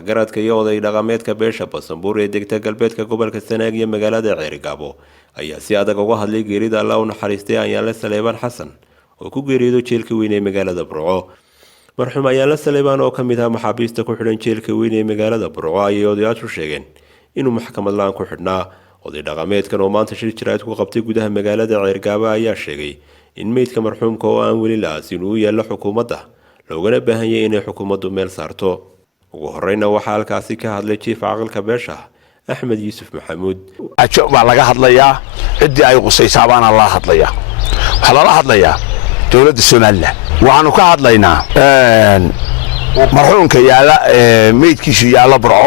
waxgaradka iyo oday dhaqameedka beesha Basanbuur ee degta galbeedka gobolka Sanaag iyo magaalada Ceerigaabo ayaa si adag uga hadlay geerida Allah u naxariistay Ayaanle Saleebaan Xasan oo ku geeriyooday jeelka weyn ee magaalada Burco. marxuum Ayaanle Saleebaan oo kamid ah maxaabiista ku xidhan jeelka weyn ee magaalada Burco ayay odayaashu sheegeen inuu maxkamad la'aan ku xidhnaa. oday dhaqameedkan oo maanta shir jiraad ku qabtay gudaha magaalada Ceerigaabo ayaa sheegay in meydka marxuumka oo aan weli la aasin uu yaalo xukuumadda loogana baahan yahay inay xukuumaddu meel saarto. ugu horeyna waxaa halkaasi ka hadlay jiif aqalka beesha Axmed Yuusuf Maxamuud. waa laga hadlayaa cidii ay qusaysaa baana la hadlayaa. waxa la hadlayaa dawladda Soomaaliland. waxaanu ka hadlaynaa marxuumka yaala meydkiisu yaala Burco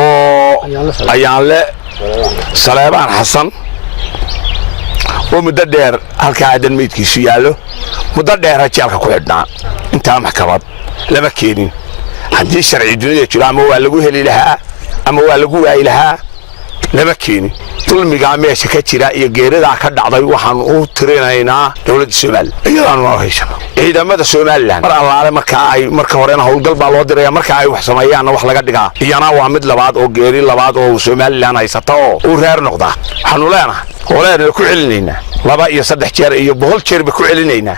oo Ayaanle Saleebaan Xasan oo muddo dheer halka aadan meydkiisu yaalo muddo dheer jeelka ku xidhnaa inta maxkamad lama keenin. haddii sharci dunida jiro ama waa lagu heli lahaa ama waa lagu waayi lahaa lama keenin. dulmiga meesha ka jira iyo geerida ka dhacday waxaan u tirinaynaa dawladda Soomaaliland iyadoo aan haysan ciidamada Soomaaliland mar allaale marka horena howlgal baa loo diray marka ay wax sameeyaan wax laga dhigaa iyana waa mid labaad oo geeri labaad oo Soomaaliland haysato oo reer noqda. waxaanu leenahay ku celinayna laba iyo saddex jeer iyo boqol jeer ba ku celinayna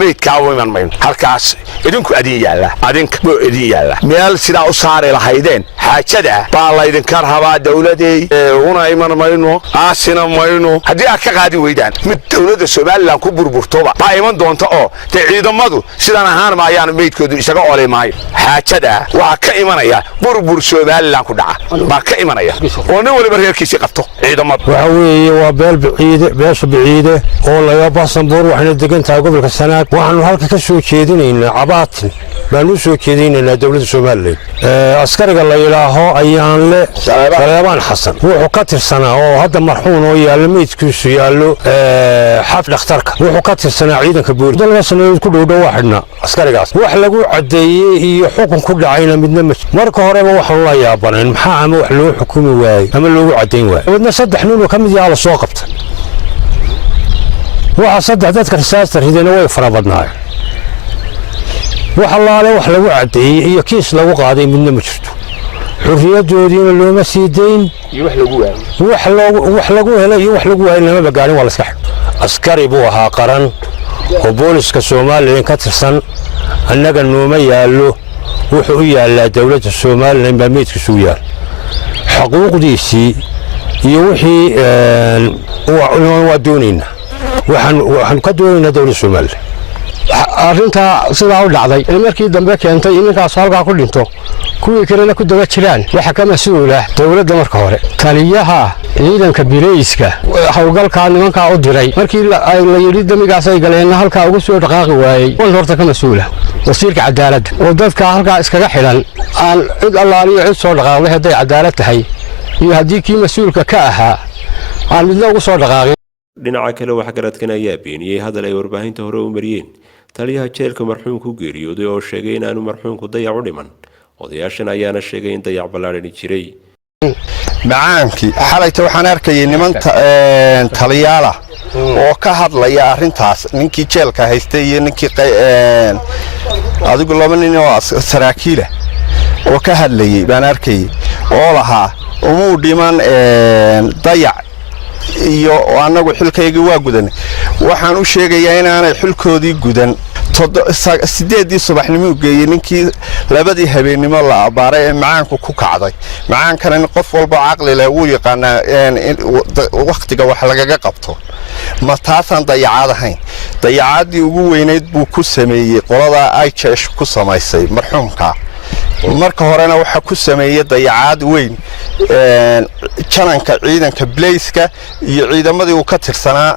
meydka wayman mayn halkaas idinku adin yaala meel sida u saari lahaydeen xaajada baa la idin ka rabaa dawladey una iman mayno aasina mayno haddii aad ka qaadi weydaan mid dawladda Soomaaliland ku burburtoba baa iman doonto oo ciidamadu sidaan ahaan maayaan meydkoodu isaga olay maayo. xaajada waa ka imanaya burbur Soomaaliland ku dhaca baa ka imanaya oo nin waliba reerkiisa qabto ciidamadu. waxa weeye waa beesha biciide oo laga Basanbuur waxna degan tahay gobolka Sanaag. waxaanu halka ka soo jeedinaynaa cabaatin baanu soo jeedinaynaa dawladda Soomaaliland. askariga la yiraahdo Ayaanle Saleebaan Xasan wuxuu ka tirsanaa oo hadda marxuum oo yaalo meydkiisu yaalo xaf dhakhtarka wuxuu ka tirsanaa ciidanka booliska. dalka Sanaag ku dhow waxna askarigaas wax lagu cadeeyay iyo xukun ku dhacayna midna marka horeba waxa la yaabaneen maxaa ama wax loo xukumi waayay ama loogu cadeyn waayay. wadna saddex nin oo kamid yahay la soo qabtay. waxa saddex dadka rasaasta ridana way farabadnaayeen. waxa wax lagu cadeeyay iyo kiis lagu qaaday midna ma jirto. xurriyadoodiina looma sii deyn wax lagu helay iyo wax lagu waayay lama gaarin waa la iska xidhay. askari buu ahaa qaran oo booliska Soomaaliland ka tirsan annaga nooma yaalo wuxuu u yaalaa dawladda Soomaaliland baa meydkiisu yaal. xuquuqdiisii iyo wixii waa doonaynaa waxaan ka doonaynaa dawladda Soomaaliland. arrinta sidaa u dhacday markii dambe keentay inankaas halka ku dhinto kuwii kalena ku daba jiraan waxa ka mas'uula dawladda marka hore. taliyaha ciidanka bireyska hawlgalka nimanka u diray markii la yiri damigaas ay galeen halka ugu soo dhaqaaqi waayay wal horta ka mas'uula wasiirka cadaaladda oo dadka halka iskaga xiran aan cid allaaliyo cid soo dhaqaaqday haday cadaalad tahay iyo hadii kii mas'uulka ka ahaa aan midna ugu soo dhaqaaqin. dhinaca kale waxgaradkan ayaa beeniyay hadal ay warbaahinta hore u mariyeen taliyaha jeelka marxuumku geeriyooday oo sheegay inaanu marxuumku dayac u dhiman. odayaashan ayaana sheegay in dayac ballaadhani jiray. macaankii xalayta waxaan arkayay niman taliyaala oo ka hadlaya arrintaas ninkii jeelka haystay iyo ninkii adigu laba nin oo saraakiila oo ka hadlayay baan arkayay oo lahaa umuu dhiman dayac iyo anagu xilkayga waa gudan. waxaan u sheegayaa inaanay xilkoodii gudan. 8 subaxnimo geeyay ninkii labadii habeenimo la abaaray ee macaanku ku kacday. macaankana qof walba aqli leh uu yaqaan waqtiga wax lagaga qabto. ma taasan dayacaad ahayn. dayacaadii ugu weyneyd buu ku sameeyay qolada ay jeesh ku samaysay marxuumka. marka horena waxa ku sameeyay dayacaad weyn jananka ciidanka Blaiska iyo ciidamadii uu ka tirsanaa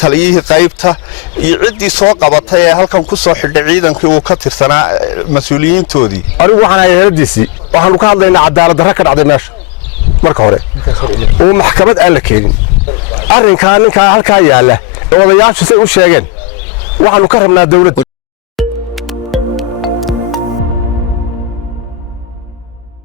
taliyihii qaybta iyo cidii soo qabatay ee halkan ku soo xidhay ciidankii uu ka tirsanaa mas'uuliyiintoodii. anigu waxaan ahay heerdiisi waxaanu ka hadlaynaa cadaalad darro ka dhacday meesha marka hore oo maxkamad aan la keenin. arrinka ninka halka yaala odayaashu say u sheegeen waxaanu ka rabnaa dawladda